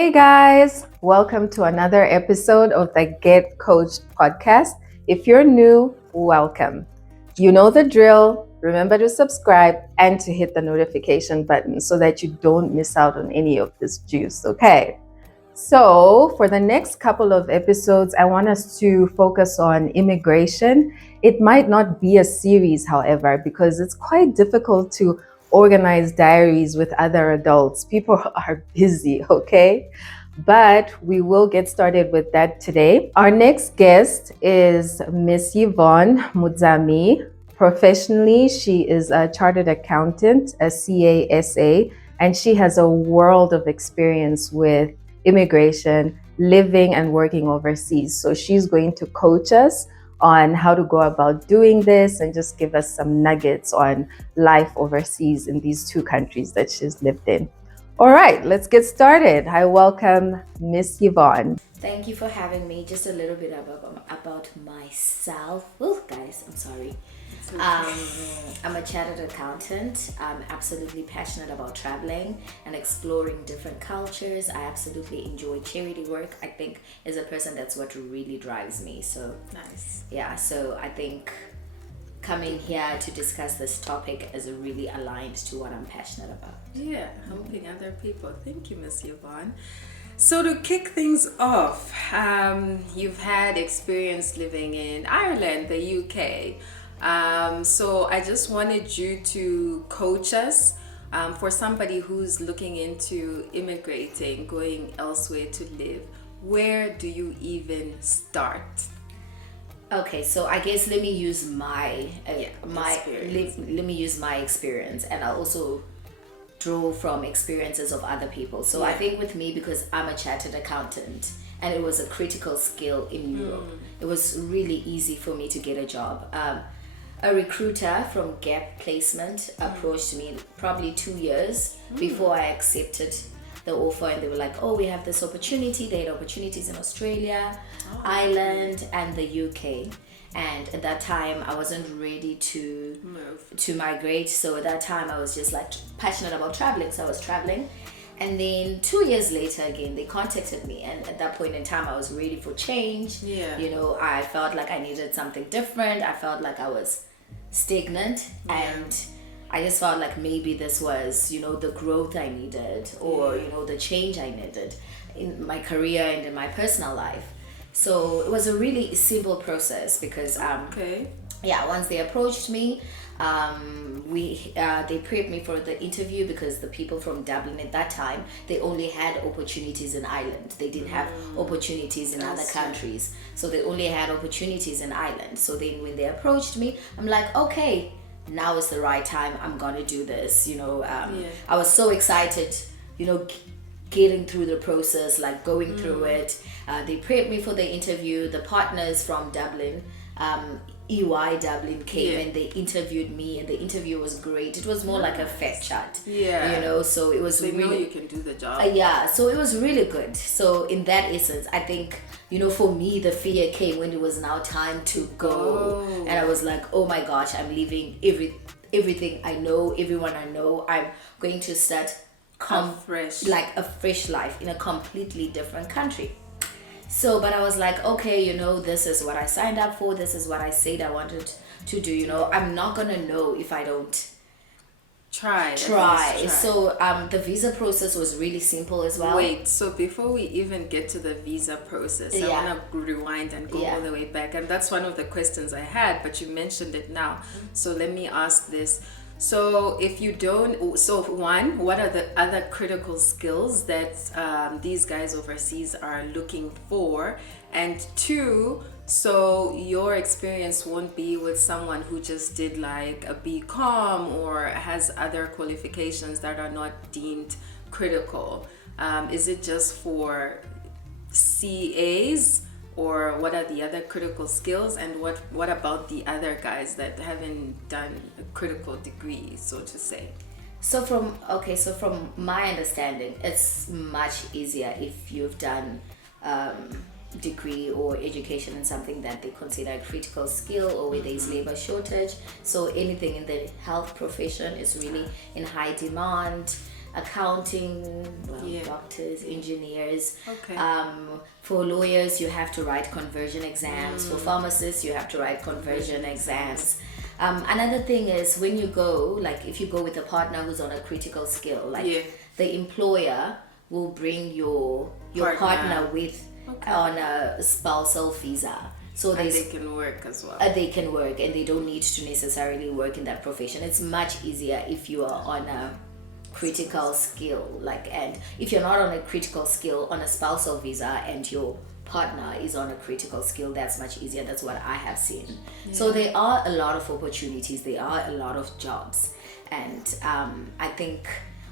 Hey guys, welcome to another episode of the Get Coached podcast. If you're new, welcome. You know the drill. Remember to subscribe and to hit the notification button so that you don't miss out on any of this juice, okay? So, for the next couple of episodes, I want us to focus on immigration. It might not be a series, however, because it's quite difficult to organize diaries with other adults. People are busy, okay? But we will get started with that today. Our next guest is Miss Yvonne Mudzami. Professionally, she is a chartered accountant, a CASA, and she has a world of experience with immigration, living and working overseas. So she's going to coach us on how to go about doing this and just give us some nuggets on life overseas in these two countries that she's lived in. All right, let's get started. I welcome Miss Yvonne. Thank you for having me. Just a little bit about myself. Oh, guys, I'm sorry. I'm a chartered accountant. I'm absolutely passionate about traveling and exploring different cultures. I absolutely enjoy charity work. I think as a person, that's what really drives me. So nice. Yeah, so I think coming here to discuss this topic is really aligned to what I'm passionate about. Yeah, helping other people. Thank you, Miss Yvonne. So to kick things off, you've had experience living in Ireland, the UK. So I just wanted you to coach us for somebody who's looking into immigrating, going elsewhere to live. Where do you even start? Okay, so I guess let me use my experience. let me use my experience, and I'll also draw from experiences of other people. So I think with me, because I'm a chartered accountant and it was a critical skill in Europe, it was really easy for me to get a job. A recruiter from Gap Placement approached me probably 2 years before I accepted the offer, and they were like, oh, we have this opportunity. They had opportunities in Australia, Ireland, and the UK. And at that time, I wasn't ready to migrate. So at that time, I was just like passionate about traveling. So I was traveling. And then 2 years later, again, they contacted me. And at that point in time, I was ready for change. Yeah. You know, I felt like I needed something different. I felt like I was stagnant. And I just felt like maybe this was, you know, the growth I needed, or, you know, the change I needed in my career and in my personal life. So it was a really simple process because once they approached me, they prepped me for the interview, because the people from Dublin at that time, they only had opportunities in Ireland. They didn't have opportunities in other countries. So they only had opportunities in Ireland. So then when they approached me, I'm like, okay, now is the right time. I'm gonna do this. You know, I was so excited, you know, getting through the process, like going through it. They prepped me for the interview. The partners from Dublin, EY Dublin, came and they interviewed me, and the interview was great. It was more like a fact chat. Yeah. You know, so it was they really, know you can do the job. so it was really good. So in that essence, I think, you know, for me, the fear came when it was now time to go. And I was like, oh my gosh, I'm leaving everything I know, everyone I know. I'm going to start a fresh life in a completely different country. So, but I was like, okay, you know, this is what I signed up for. This is what I said I wanted to do. You know, I'm not going to know if I don't try. So the visa process was really simple as well. Wait, so before we even get to the visa process, I want to rewind and go all the way back. And that's one of the questions I had, but you mentioned it now. So let me ask this. So if you don't, so one, what are the other critical skills that these guys overseas are looking for? And two, so your experience won't be with someone who just did like a BCom or has other qualifications that are not deemed critical. Is it just for CAs? Or what are the other critical skills, and what about the other guys that haven't done a critical degree, so to say? So from my understanding, it's much easier if you've done degree or education in something that they consider a critical skill, or where there's labor shortage. So anything in the health profession is really in high demand. accounting, doctors, engineers. Okay. For lawyers, you have to write conversion exams. For pharmacists, you have to write conversion exams. Another thing is when you go, like if you go with a partner who's on a critical skill, like the employer will bring your partner with on a spousal visa. So they can work as well. They can work, and they don't need to necessarily work in that profession. It's much easier if you are on a critical skill, and if you're not on a critical skill on a spousal visa and your partner is on a critical skill, that's much easier. That's what I have seen. So there are a lot of opportunities, there are a lot of jobs, and I think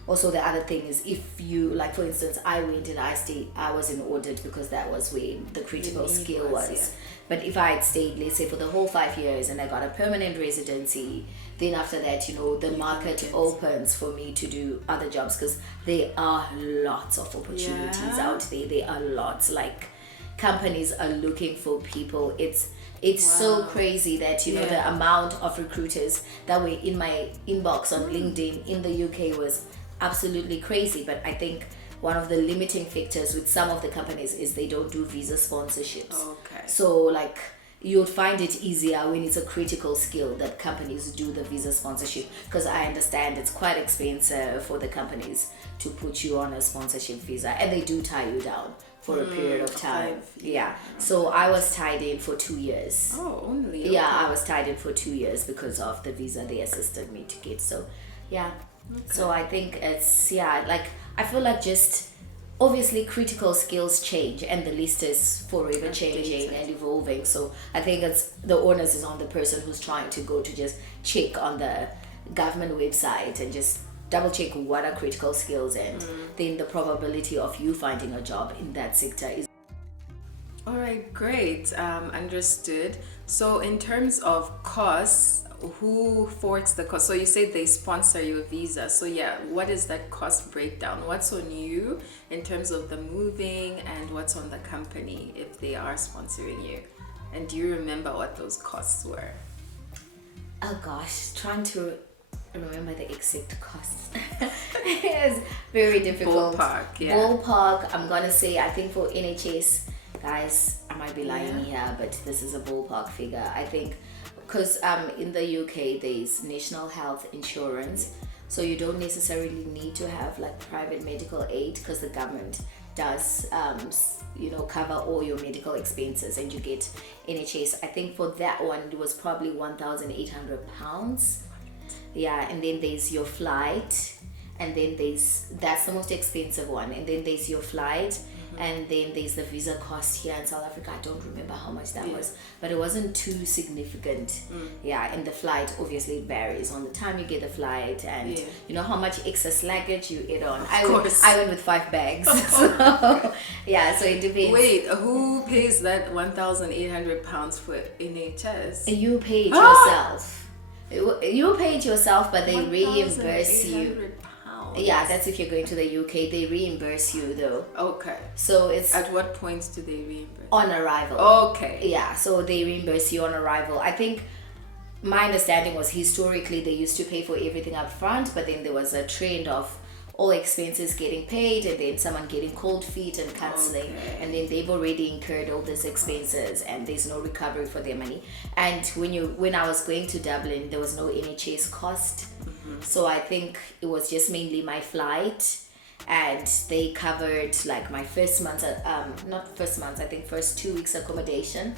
also the other thing is, if you, like for instance, I went and I was in audit because that was where the critical skill was. But if I had stayed, let's say, for the whole 5 years and I got a permanent residency, then after that, the market opens for me to do other jobs, because there are lots of opportunities out there. There are lots, like companies are looking for people. It's so crazy that the amount of recruiters that were in my inbox on LinkedIn in the UK was absolutely crazy. But I think one of the limiting factors with some of the companies is they don't do visa sponsorships. So like you'll find it easier when it's a critical skill that companies do the visa sponsorship, because I understand it's quite expensive for the companies to put you on a sponsorship visa, and they do tie you down for a period of time. So I was tied in for 2 years. Only? Okay. I was tied in for 2 years because of the visa they assisted me to get. So so I think it's I feel like just obviously critical skills change, and the list is forever changing and evolving. So I think it's the onus is on the person who's trying to go to just check on the government website and just double check what are critical skills, and then the probability of you finding a job in that sector is. All right, great. Understood. So in terms of costs, who forwards the cost? So you say they sponsor your visa. So what is that cost breakdown? What's on you in terms of the moving, and what's on the company if they are sponsoring you? And do you remember what those costs were? Oh gosh, trying to remember the exact costs. It's very difficult. Ballpark, I'm gonna say, I think for NHS, guys, I might be lying here, but this is a ballpark figure. I think because in the UK there's national health insurance, so you don't necessarily need to have like private medical aid, because the government does cover all your medical expenses, and you get NHS. I think for that one it was probably £1,800. And then there's your flight, and then that's the most expensive one, and then there's your flight, and then there's the visa cost here in South Africa. I don't remember how much that was, but it wasn't too significant. And the flight obviously varies on the time you get the flight, and you know how much excess luggage you add on. I went with 5 bags. So it depends. Wait, who pays that £1,800 for NHS? You pay it yourself. You pay it yourself, but they reimburse you. That's if you're going to the UK. They reimburse you though. Okay. So it's at what point do they reimburse? On arrival. Okay. So they reimburse you on arrival. I think my understanding was historically they used to pay for everything up front, but then there was a trend of all expenses getting paid, and then someone getting cold feet and cancelling, and then they've already incurred all these expenses and there's no recovery for their money. And when I was going to Dublin, there was no NHS cost. So I think it was just mainly my flight, and they covered like my first 2 weeks accommodation.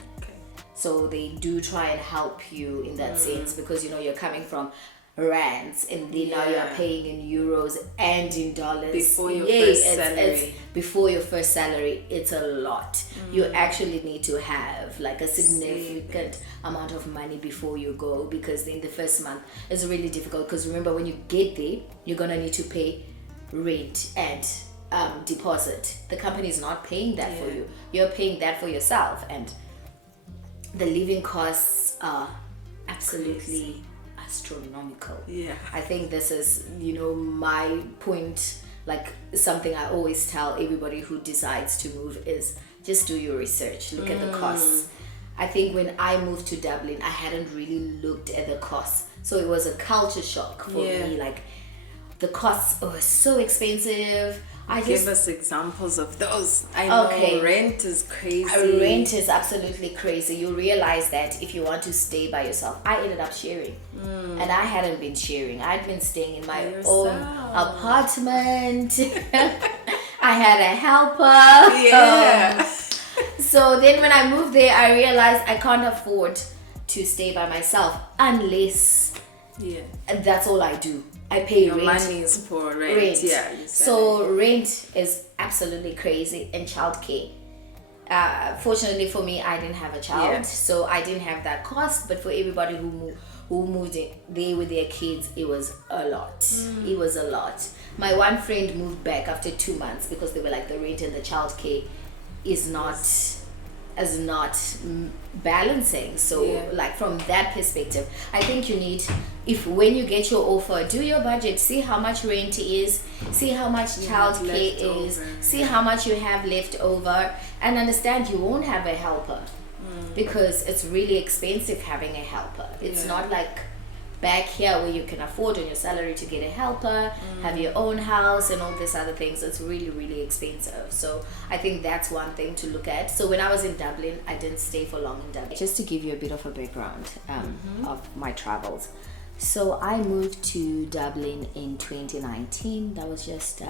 So they do try and help you in that sense, because you're coming from rands, and then now you're paying in euros and in dollars before your first salary. It's before your first salary. It's a lot. You actually need to have like a significant amount of money before you go, because in the first month it's really difficult, because remember, when you get there you're gonna need to pay rent and deposit. The company is not paying that for you. You're paying that for yourself, and the living costs are absolutely astronomical. I think this is my point, like something I always tell everybody who decides to move is just do your research, look at the costs. I think when I moved to Dublin, I hadn't really looked at the costs, so it was a culture shock for me. Like the costs were so expensive. Give us examples of those. I know rent is crazy. Rent is absolutely crazy. You realize that if you want to stay by yourself. I ended up sharing. And I hadn't been sharing. I'd been staying in my own apartment. I had a helper. Yeah. So then when I moved there, I realized I can't afford to stay by myself unless that's all I do. I pay Your rent. money is for rent. Yeah. So rent is absolutely crazy, and childcare. Fortunately for me, I didn't have a child, so I didn't have that cost. But for everybody who moved in there with their kids, it was a lot. It was a lot. My one friend moved back after 2 months because they were like, the rent and the childcare is not balancing. So like from that perspective, I think you need, if when you get your offer, do your budget, see how much rent is, see how much childcare is, see how much you have left over, and understand you won't have a helper because it's really expensive having a helper. It's not like back here where you can afford on your salary to get a helper, have your own house and all these other things. It's really, really expensive. So I think that's one thing to look at. So when I was in Dublin, I didn't stay for long in Dublin. Just to give you a bit of a background of my travels. So I moved to Dublin in 2019. That was just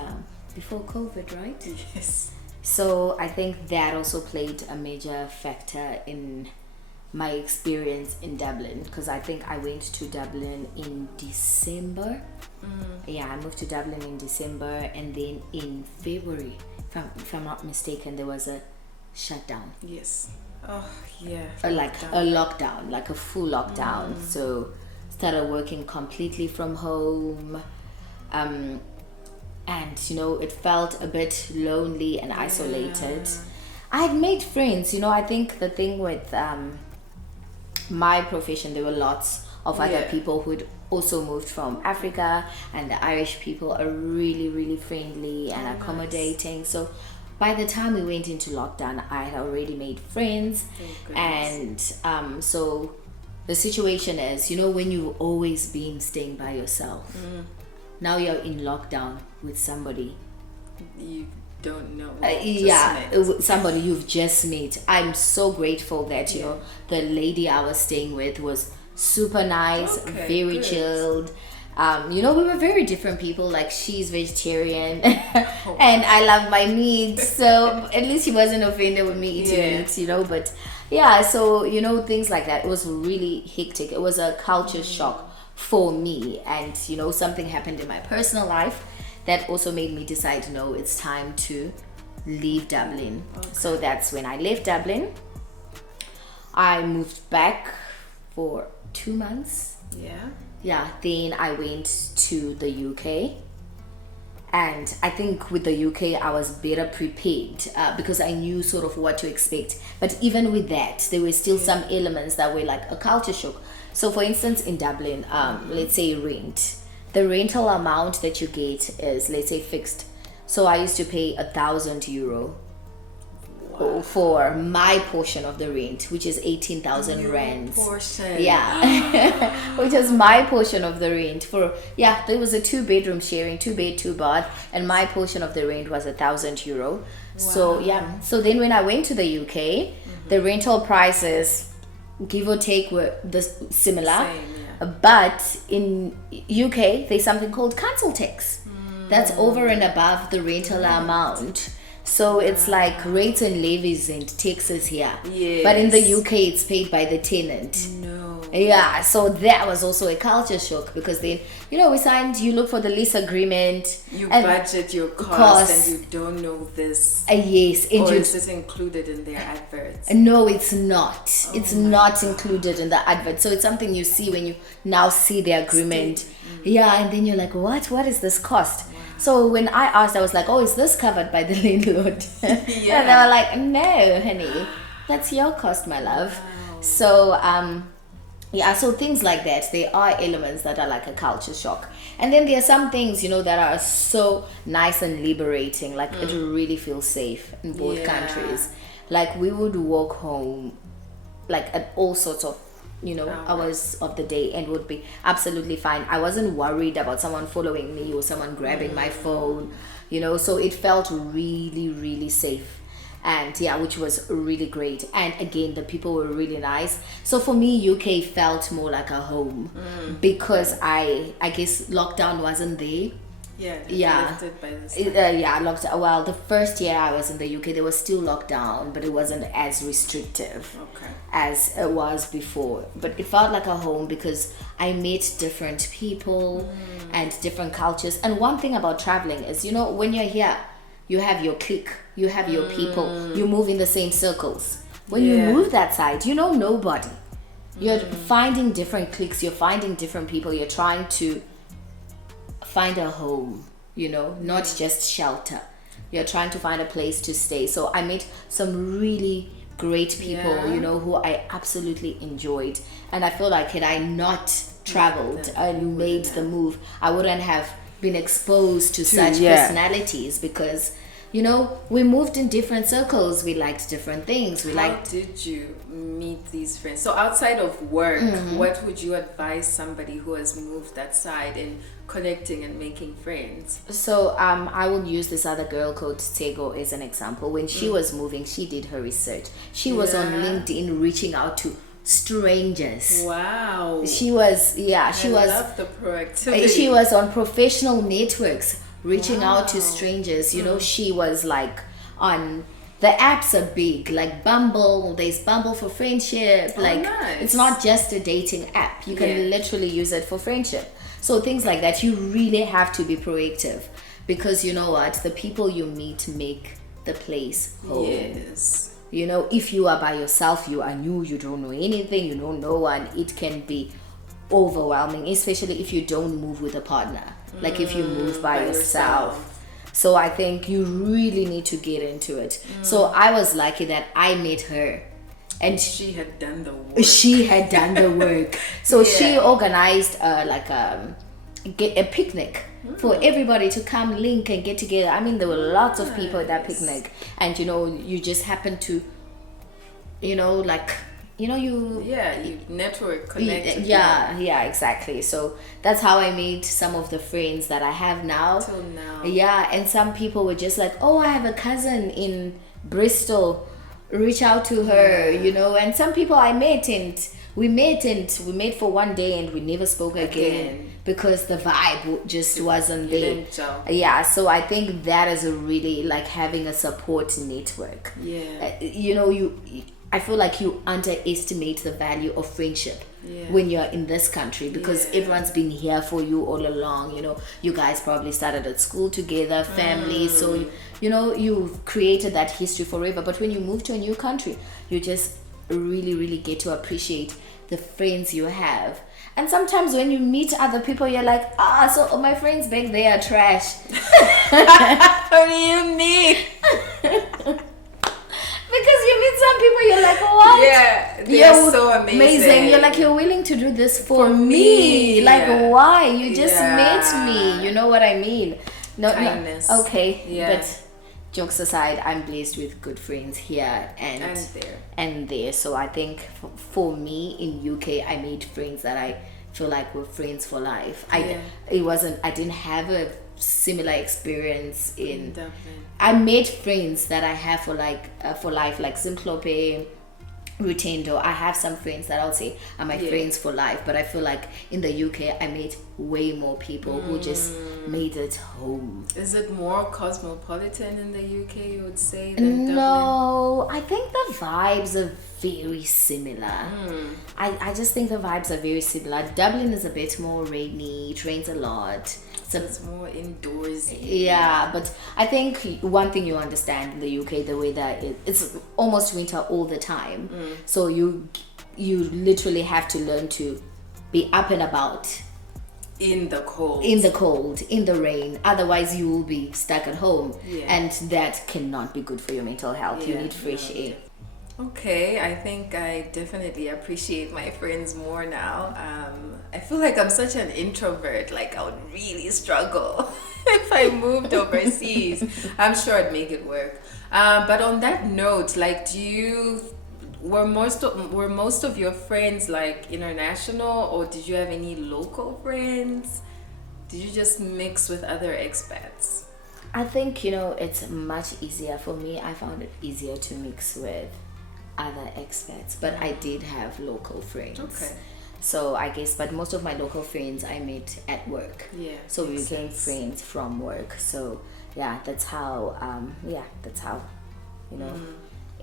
before COVID, right? Yes. So I think that also played a major factor in my experience in Dublin, because I think I went to Dublin in December. I moved to Dublin in December, and then in February, if I'm not mistaken, there was a shutdown. Yes. Oh yeah. Like a lockdown, like a full lockdown. So started working completely from home, and it felt a bit lonely and isolated. I had made friends. I think the thing with my profession, there were lots of other people who'd also moved from Africa, and the Irish people are really, really friendly and accommodating. So by the time we went into lockdown, I had already made friends. And so the situation is, when you've always been staying by yourself, now you're in lockdown with somebody you don't know. Somebody you've just met. I'm so grateful that the lady I was staying with was super nice, very chilled. We were very different people. Like, she's vegetarian and I love my meat, so at least she wasn't offended with me eating meat, but so things like that. It was really hectic. It was a culture shock for me, and something happened in my personal life that also made me decide, no, it's time to leave Dublin. So that's when I left Dublin. I moved back for 2 months. Then I went to the UK, and I think with the UK I was better prepared because I knew sort of what to expect. But even with that, there were still some elements that were like a culture shock. So for instance, in Dublin, let's say rent, the rental amount that you get is, let's say, fixed. So I used to pay €1,000 for my portion of the rent, which is 18,000 rands. Portion. Which is my portion of the rent. There was a 2-bedroom sharing, 2 bed, 2 bath, and my portion of the rent was €1,000. So then when I went to the UK, the rental prices, give or take, were similar. But in UK, there's something called council tax. That's over and above the rental amount. So it's like rates and levies and taxes here. But in the UK, it's paid by the tenant. So that was also a culture shock, because then, we signed, you look for the lease agreement. You budget your costs and you don't know this. Yes. Or is it included in their adverts? No, it's not. It's not included in the advert. So it's something you see when you now see the agreement. And then you're like, what is this cost? So when I asked, I was like, is this covered by the landlord? And they were like, no, honey, that's your cost, my love. So so things like that. There are elements that are like a culture shock, and then there are some things that are so nice and liberating. Like, it really feels safe in both countries. Like, we would walk home like at all sorts of hours of the day, and would be absolutely fine. I wasn't worried about someone following me or someone grabbing my phone, so it felt really, really safe. And yeah, which was really great. And again, the people were really nice. So for me, UK felt more like a home, because I guess lockdown wasn't there. Yeah. Lifted by this time. Well, the first year I was in the UK, there was still lockdown, but it wasn't as restrictive as it was before. But it felt like a home because I met different people and different cultures. And one thing about traveling is, when you're here, you have your clique, you have your people, you move in the same circles. When you move that side, you know nobody. You're finding different cliques, you're finding different people, you're trying to find a home, not just shelter. You're trying to find a place to stay. So I met some really great people, who I absolutely enjoyed. And I feel like had I not traveled and made the move, I wouldn't have been exposed to such personalities, because we moved in different circles. We liked different things. How did you meet these friends? So outside of work, what would you advise somebody who has moved that side in connecting and making friends? So I will use this other girl called Tego as an example. When she was moving, she did her research. She was on LinkedIn reaching out to strangers. Wow. She was love the proactivity. She was on professional networks reaching out to strangers. She was like on the apps are big, like Bumble. There's Bumble for friendship. Nice. It's not just a dating app. You can literally use it for friendship. So things like that, you really have to be proactive, because you know what, the people you meet make the place home. Yes. If you are by yourself, you are new, you don't know anything, you know no one, it can be overwhelming, especially if you don't move with a partner. Like if you move by yourself. So I think you really need to get into it. So I was lucky that I met her. And she had done the work. So she organized a picnic for everybody to come link and get together. I mean, there were lots of people at that picnic, and you just happen to you network connect. Yeah, exactly. So that's how I made some of the friends that I have now. Till now. Yeah, and some people were just like, oh, I have a cousin in Bristol, reach out to her, and some people I met, and we met for one day and we never spoke again because the vibe just wasn't there. Yeah, so I think that is a really like having a support network. I feel like you underestimate the value of friendship when you're in this country, because everyone's been here for you all along. You guys probably started at school together, family, so you've created that history forever. But when you move to a new country, you just really, really get to appreciate the friends you have. And sometimes when you meet other people, you're like, so my friends back there are trash. What do you mean? Because you meet some people, you're like, what? Yeah, they're so amazing. You're like, you're willing to do this for me. Like, why? You just met me. You know what I mean? Kindness. No, okay. Yeah. But jokes aside, I'm blessed with good friends here and there. So I think for me in UK, I made friends that I feel like were friends for life. I didn't have a similar experience in Dublin. I made friends that I have for life, like Zimplope, Rutendo. I have some friends that I'll say are my friends for life, but I feel like in the UK I made way more people who just made it home. Is it more cosmopolitan in the UK, you would say, than Dublin? No, I think the vibes are very similar. I just think the vibes are very similar. Dublin is a bit more rainy, it rains a lot. So it's more indoors. Yeah, but I think one thing you understand in the UK, the way that it's almost winter all the time. So you literally have to learn to be up and about. In the cold, in the rain. Otherwise, you will be stuck at home. And that cannot be good for your mental health. You need fresh air. Okay, I think I definitely appreciate my friends more now. I feel like I'm such an introvert. Like I would really struggle if I moved overseas. I'm sure I'd make it work. But on that note, like, do you were most of your friends like international, or did you have any local friends? Did you just mix with other expats? I think, you know, it's much easier for me. I found it easier to mix with other expats, but I did have local friends. Okay. So I guess, but most of my local friends I met at work. Yeah. So we makes became sense. friends from work. So yeah, that's how. That's how, you know,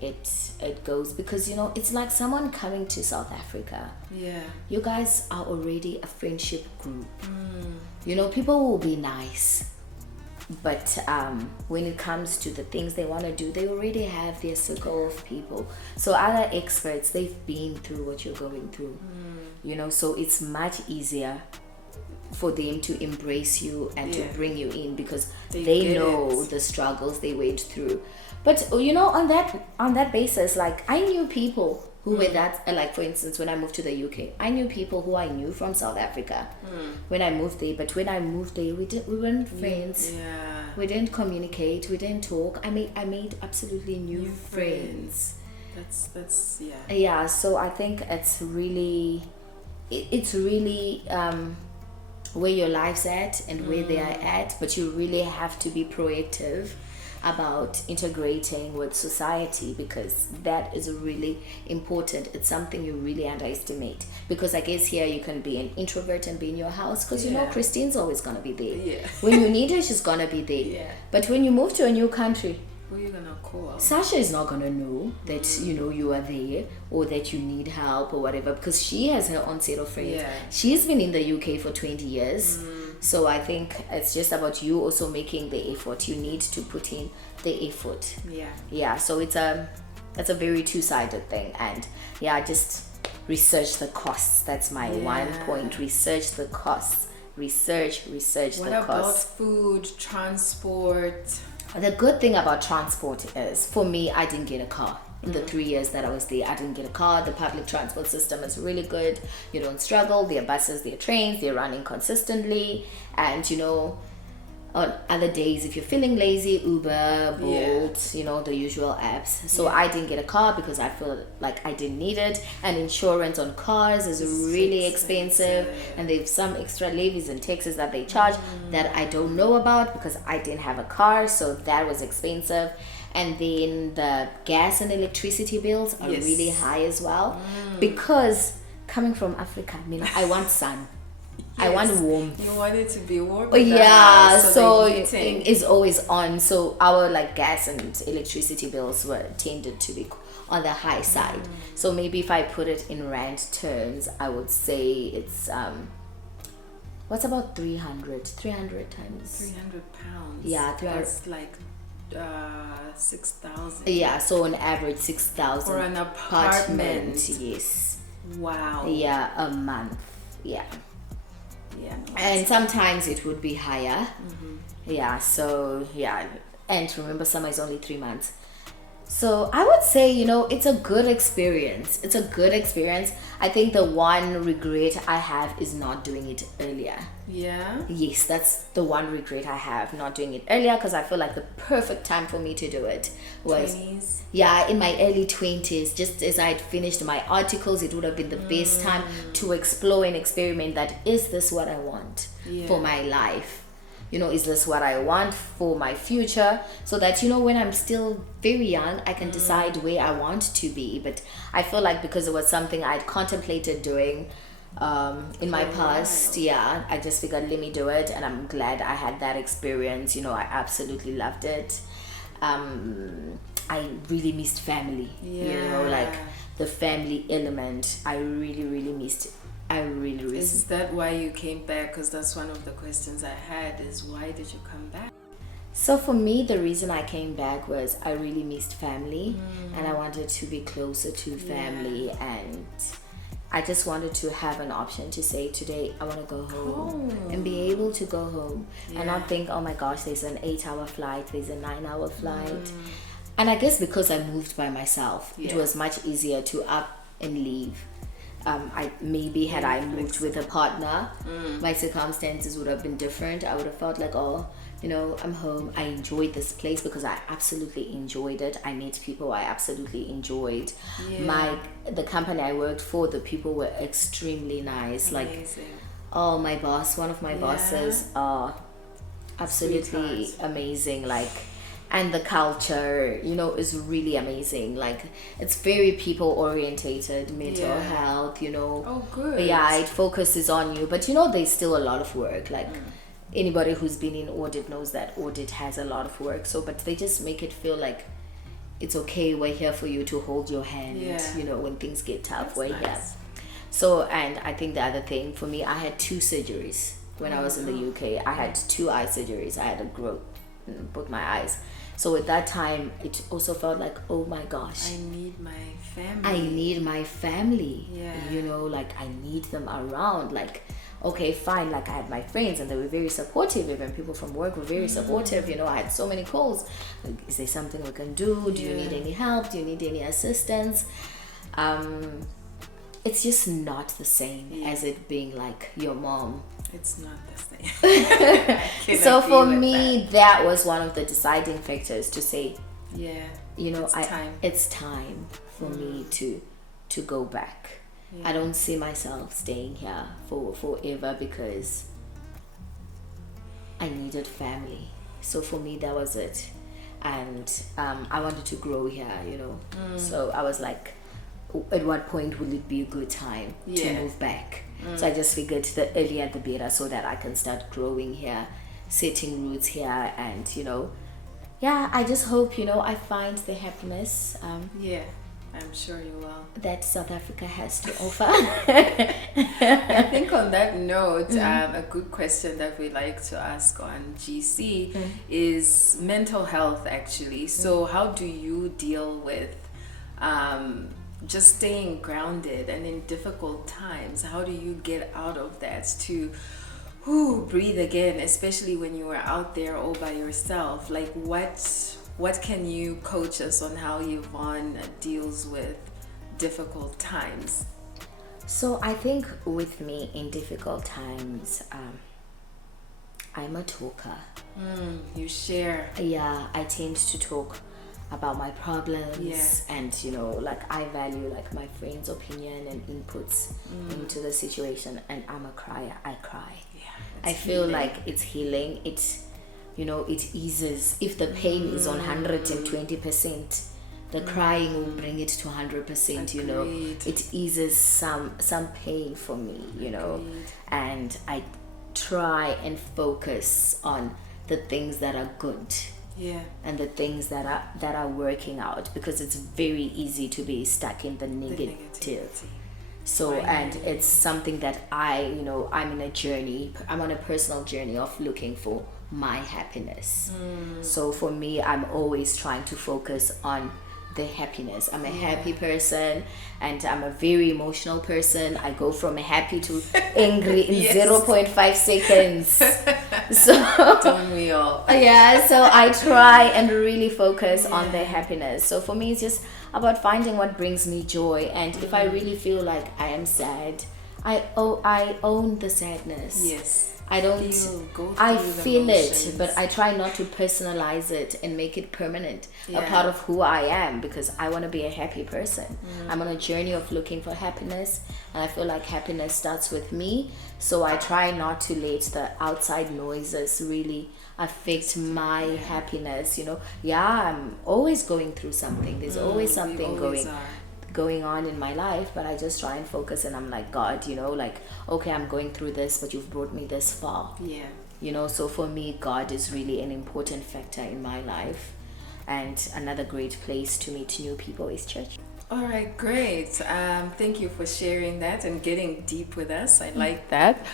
it goes, because you know it's like someone coming to South Africa. Yeah. You guys are already a friendship group. You know, people will be nice, but when it comes to the things they want to do, they already have their circle of people. So other experts, they've been through what you're going through. You know, so it's much easier for them to embrace you and to Yeah. bring you in, because They they get know it. the struggles they went through. But you know, on that basis, like I knew people who were that, like for instance, when I moved to the UK, I knew people who I knew from South Africa when I moved there. But when I moved there, we weren't friends. Yeah. We didn't communicate. We didn't talk. I made absolutely new New friends. That's yeah. Yeah. So I think it's really where your life's at and where they are at, but you really have to be proactive about integrating with society, because that is really important. It's something you really underestimate, because I guess here you can be an introvert and be in your house, because you know Yeah. Christine's always gonna be there. Yeah. When you need her, she's gonna be there. Yeah. But when you move to a new country, Who are you gonna call? Sasha is not gonna know that you know you are there, or that you need help or whatever, because she has her own set of friends. Yeah. She's been in the UK for 20 years. So I think it's just about you also making the effort. You need to put in the effort. Yeah. Yeah, so it's a very two-sided thing. And yeah, just research the costs. That's my one Yeah. point. Research the costs. Research What the about costs. food, transport? The good thing about transport is, for me, I didn't get a car. In the 3 years that I was there, I didn't get a car. The public transport system is really good. You don't struggle. There are buses, there are trains, they're running consistently. And, you know, on other days, if you're feeling lazy, Uber, Bolt, you know, the usual apps. So I didn't get a car because I feel like I didn't need it. And insurance on cars is really expensive. And there's some extra levies and taxes that they charge that I don't know about, because I didn't have a car. So that was expensive. And then the gas and electricity bills are really high as well. Because coming from Africa, I mean, I want sun. I want warmth. You want it to be warm. Yeah, so the heating. it's always on. So our like gas and electricity bills were tended to be on the high side. So maybe if I put it in rand terms, I would say it's what's about 300 times 300 pounds. Yeah, 300. That's like 6,000. Yeah, so on average 6,000 For an apartment. Yes. Wow. Yeah, a month. Yeah. Yeah. No, And sometimes it would be higher. Yeah, so yeah. And remember, summer is only 3 months. So I would say, you know, it's a good experience. It's a good experience. I think the one regret I have is not doing it earlier. yeah. Yes, that's the one regret I have, not doing it earlier, because I feel like the perfect time for me to do it was 20s. yeah, in my early 20s, just as I'd finished my articles. It would have been the best time to explore and experiment that, is this what I want for my life? You know, is this what I want for my future? So that, you know, when I'm still very young, I can decide where I want to be. But I feel like because it was something I'd contemplated doing in my past, yeah, I just figured, let me do it. And I'm glad I had that experience. You know, I absolutely loved it. I really missed family. You know, like the family element. I really, really missed it. I really Is that why you came back? Because that's one of the questions I had, is why did you come back? So for me, the reason I came back was I really missed family, and I wanted to be closer to family, and I just wanted to have an option to say, today I want to go home and be able to go home and not think, oh my gosh, there's an 8-hour flight, there's a 9-hour flight. And I guess because I moved by myself, it was much easier to up and leave. I maybe had I moved with a partner, my circumstances would have been different. I would have felt like, oh, you know, I'm home. I enjoyed this place because I absolutely enjoyed it. I met people I absolutely enjoyed. The company I worked for, the people were extremely nice. Amazing. My boss, one of my bosses, absolutely amazing. Like, and the culture, you know, is really amazing. Like, it's very people orientated, mental health, you know. Oh, good. Yeah, it focuses on you, but you know, there's still a lot of work. Like, anybody who's been in audit knows that audit has a lot of work. So, but they just make it feel like it's okay. We're here for you to hold your hand. You know, when things get tough, we're here. So, and I think the other thing for me, I had 2 surgeries when I was in the UK. I had 2 eye surgeries. I had a growth in both my eyes. So at that time, it also felt like, oh my gosh, I need my family. I need my family. You know, like, I need them around. Like, okay, fine. Like, I had my friends and they were very supportive. Even people from work were very supportive. You know, I had so many calls. Like, is there something we can do? Do you need any help? Do you need any assistance? It's just not the same as it being like your mom. It's not the same. So for me, that was one of the deciding factors to say, you know, it's time for me to go back. I don't see myself staying here for forever because I needed family. So for me, that was it. And I wanted to grow here, you know. So I was like, at what point will it be a good time to move back? So I just figured the earlier the better, so that I can start growing here, setting roots here, and you know, I just hope, you know, I find the happiness I'm sure you will, that South Africa has to offer. I think on that note, a good question that we like to ask on GC is mental health, actually. So how do you deal with just staying grounded, and in difficult times, how do you get out of that to breathe again, especially when you are out there all by yourself? Like, what can you coach us on how Yvonne deals with difficult times? So I think with me in difficult times, I'm a talker. You share. I tend to talk about my problems, and you know, like, I value like my friends' opinion and inputs into the situation, and I'm a crier. I cry. I feel like it's healing. It's, you know, it eases. If the pain is on 120%, the crying will bring it to 100%. You know, it eases some pain for me, you know. And I try and focus on the things that are good, and the things that are working out, because it's very easy to be stuck in the negative. So, and it's something that I'm in a journey. I'm on a personal journey of looking for my happiness. So for me, I'm always trying to focus on the happiness. I'm a happy person, and I'm a very emotional person. I go from happy to angry in 0.5 seconds. So don't we all? So I try and really focus on the happiness. So for me, it's just about finding what brings me joy. And if I really feel like I am sad, I own the sadness. I feel it, but I try not to personalize it and make it permanent, a part of who I am, because I want to be a happy person. I'm on a journey of looking for happiness, and I feel like happiness starts with me. So I try not to let the outside noises really affect my happiness, you know. I'm always going through something. There's always something going on in my life, but I just try and focus, and I'm like, God, you know, like, okay, I'm going through this, but you've brought me this far. You know, so for me, God is really an important factor in my life. And another great place to meet new people is church. All right, great. Thank you for sharing that and getting deep with us. I like that.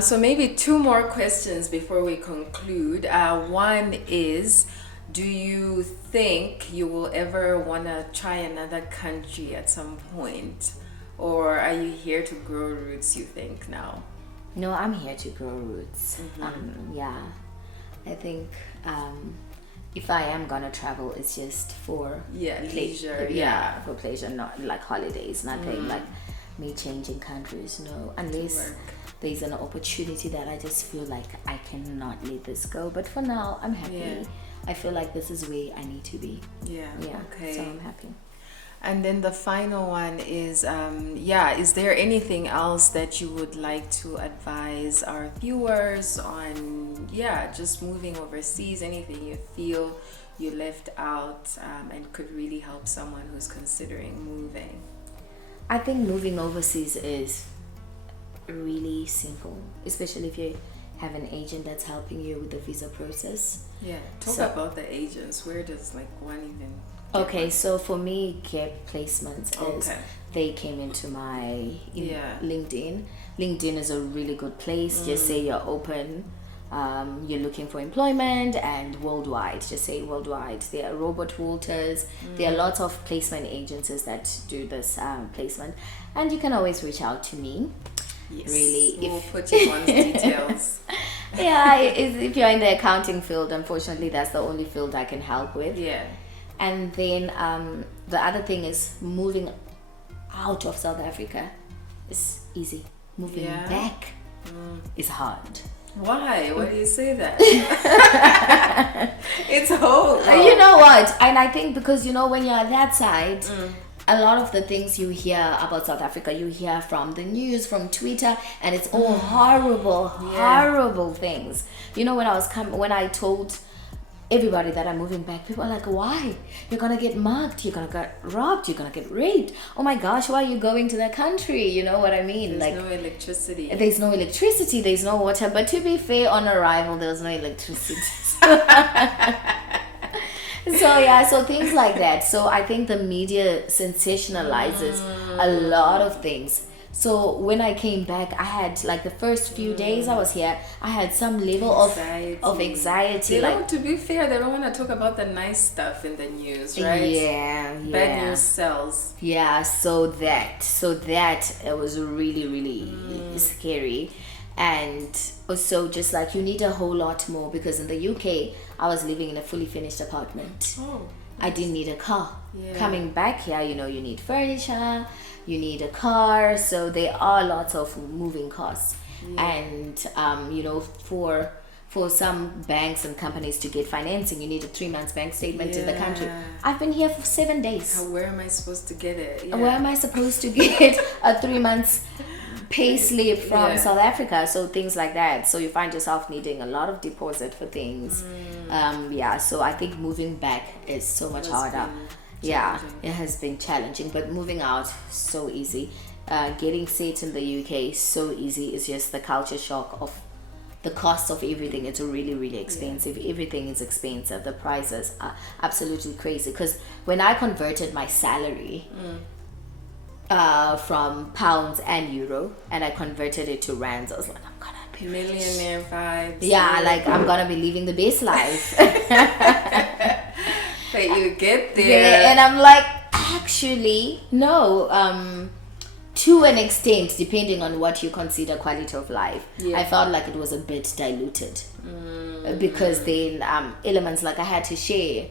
So maybe 2 more questions before we conclude. One is, do you think you will ever want to try another country at some point? Or are you here to grow roots, you think, now? No, I'm here to grow roots. I think if I am gonna travel, it's just for leisure. For pleasure, not like holidays, nothing like me changing countries. No, unless there's an opportunity that I just feel like I cannot let this go. But for now, I'm happy. Yeah. I feel like this is where I need to be. Yeah. Okay. So I'm happy. And then the final one is, is there anything else that you would like to advise our viewers on, just moving overseas, anything you feel you left out and could really help someone who's considering moving? I think moving overseas is really simple, especially if you have an agent that's helping you with the visa process. Yeah, talk about the agents. Where does one even... Okay, so for me, Get Placements is they came into my LinkedIn. LinkedIn is a really good place. Just say you're open, you're looking for employment, and worldwide. Just say worldwide. There are Robert Walters. There are lots of placement agencies that do this placement, and you can always reach out to me. Yes, really, we'll put Yvonne's details. If you're in the accounting field, unfortunately, that's the only field I can help with. Yeah. And then the other thing is moving out of South Africa is easy. Moving back is hard. Why? Why do you say that? It's hard. You know what? And I think because, when you're on that side, a lot of the things you hear about South Africa, you hear from the news, from Twitter, and it's all horrible things. When I told everybody that I'm moving back, people are like, why? You're gonna get mugged, you're gonna get robbed, you're gonna get raped. Oh my gosh, why are you going to that country? You know what I mean? There's no electricity. There's no electricity, there's no water. But to be fair, on arrival, there was no electricity. So things like that. So I think the media sensationalizes a lot of things. So when I came back, I had the first few days I was here, I had some level of anxiety. To be fair, they don't want to talk about the nice stuff in the news, right? Yeah. Bad news sells. Yeah, so that it was really, really scary. And also just you need a whole lot more, because in the UK, I was living in a fully finished apartment. Oh. I didn't need a car. Yeah. Coming back here, you need furniture, you need a car, so there are lots of moving costs. And for some banks and companies to get financing, you need a 3 months bank statement in the country. I've been here for 7 days. Where am I supposed to get it? Where am I supposed to get a 3 months pay slip from South Africa? So things like that. So you find yourself needing a lot of deposit for things. So I think moving back is so much harder. It has been challenging, but moving out, so easy. Getting set in the UK, so easy. It's just the culture shock of the cost of everything. It's really, really expensive. Everything is expensive. The prices are absolutely crazy. Because when I converted my salary from pounds and euro, and I converted it to rands, I was like, I'm gonna be millionaire vibes. Yeah, I'm gonna be living the best life. But you get there. And I'm like, actually, no. To an extent, depending on what you consider quality of life, I felt like it was a bit diluted. Because then elements I had to share.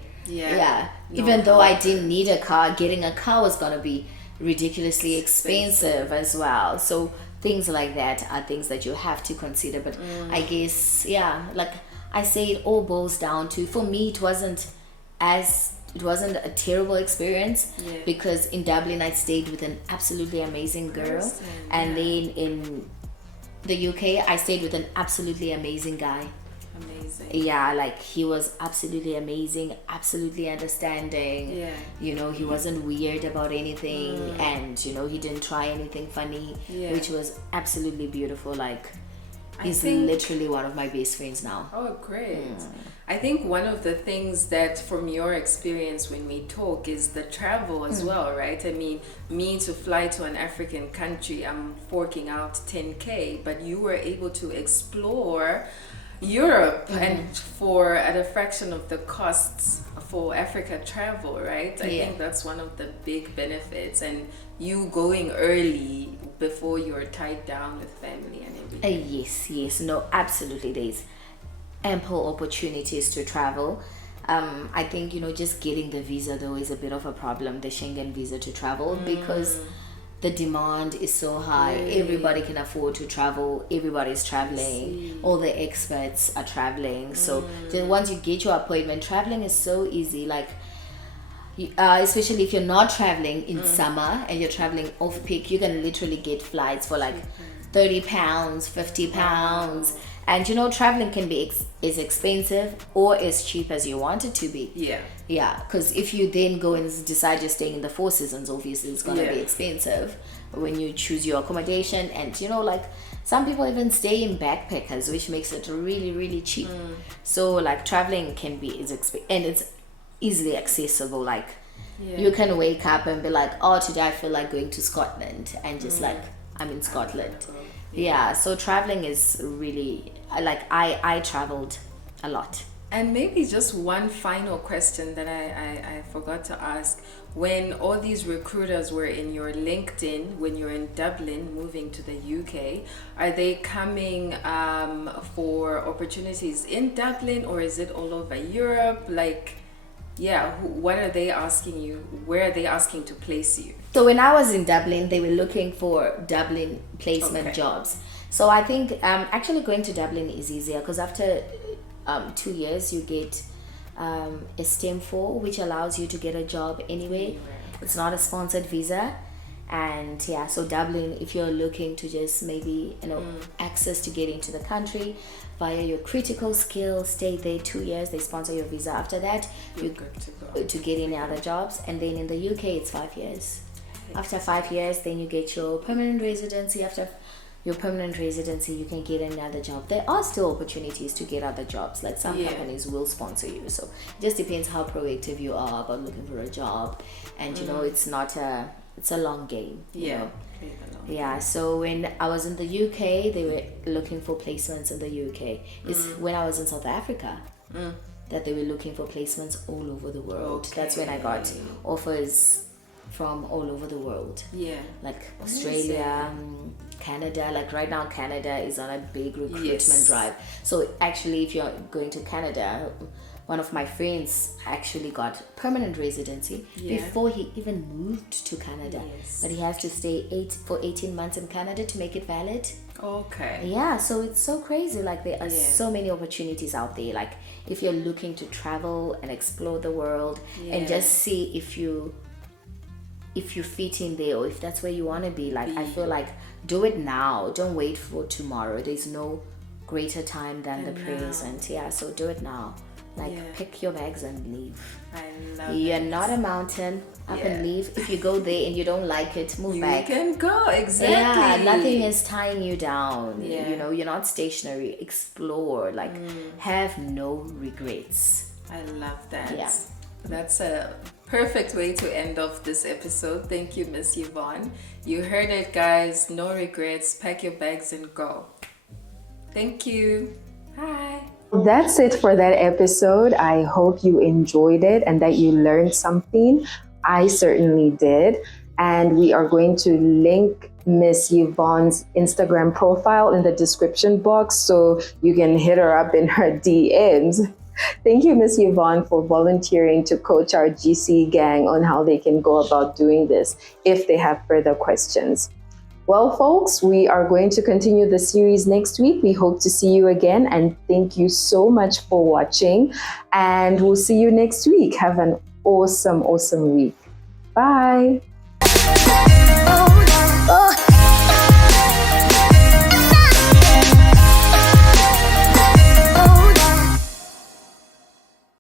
Even though I didn't need a car, getting a car was gonna be ridiculously expensive as well. So things like that are things that you have to consider. But I guess I say, it all boils down to, for me, it wasn't a terrible experience, because in Dublin I stayed with an absolutely amazing girl, and then in the UK I stayed with an absolutely amazing guy. Amazing. He was absolutely amazing, absolutely understanding. He wasn't weird about anything, and he didn't try anything funny, which was absolutely beautiful. He's literally one of my best friends now. Oh, great. I think one of the things that, from your experience when we talk, is the travel as well, right? I mean, me to fly to an African country, I'm forking out 10K, but you were able to explore Europe and at a fraction of the costs for Africa travel, right? I think that's one of the big benefits, and you going early before you're tied down with family and everything. Yes, no, absolutely. There's ample opportunities to travel. I think just getting the visa though is a bit of a problem, the Schengen visa to travel, because the demand is so high. Everybody can afford to travel. Everybody's traveling. All the experts are traveling. So then once you get your appointment, traveling is so easy. Like, especially if you're not traveling in summer and you're traveling off peak, you can literally get flights for like 30 pounds, 50 pounds. And traveling can be as expensive or as cheap as you want it to be. Yeah, because if you then go and decide you're staying in the Four Seasons, obviously it's going to be expensive when you choose your accommodation. And like some people even stay in backpackers, which makes it really, really cheap. So like traveling can be and it's easily accessible. Like you can wake up and be like, oh, today I feel like going to Scotland, and just like I'm in Scotland. Yeah, so traveling is really, like, I traveled a lot. And maybe just one final question that I forgot to ask. When all these recruiters were in your LinkedIn, when you're in Dublin, moving to the UK, are they coming for opportunities in Dublin, or is it all over Europe? Like, what are they asking you? Where are they asking to place you? So when I was in Dublin, they were looking for Dublin placement jobs. So I think actually going to Dublin is easier, because after 2 years you get a STEM 4, which allows you to get a job anyway. It's not a sponsored visa. And so Dublin, if you're looking to just maybe access to get into the country via your critical skills, stay there 2 years, they sponsor your visa. After that you're good to get in other jobs. And then in the UK it's 5 years. After 5 years then you get your permanent residency. After your permanent residency you can get another job. There are still opportunities to get other jobs, like some companies will sponsor you. So it just depends how proactive you are about looking for a job. And it's a long game, you know. So when I was in the UK, they were looking for placements in the UK. It's when I was in South Africa that they were looking for placements all over the world. That's when I got offers from all over the world. Like Australia, Canada. Like right now Canada is on a big recruitment drive. So actually if you're going to Canada, one of my friends actually got permanent residency before he even moved to Canada. But he has to stay for 18 months in Canada to make it valid. So it's so crazy. Like there are so many opportunities out there. Like if you're looking to travel and explore the world and just see if you fit in there, or if that's where you want to be. Like I feel like do it now. Don't wait for tomorrow. There's no greater time than the present. So do it now. Like pick your bags and leave. I love You're not a mountain. Up and leave. If you go there and you don't like it, move back. You can go, exactly. Nothing is tying you down. You're not stationary. Explore. Like have no regrets. I love that. That's a perfect way to end off this episode. Thank you, Miss Yvonne. You heard it, guys. No regrets. Pack your bags and go. Thank you. Bye. That's it for that episode. I hope you enjoyed it and that you learned something. I certainly did. And we are going to link Miss Yvonne's Instagram profile in the description box so you can hit her up in her DMs. Thank you, Miss Yvonne, for volunteering to coach our GC gang on how they can go about doing this if they have further questions. Well, folks, we are going to continue the series next week. We hope to see you again, and thank you so much for watching. And we'll see you next week. Have an awesome, awesome week. Bye.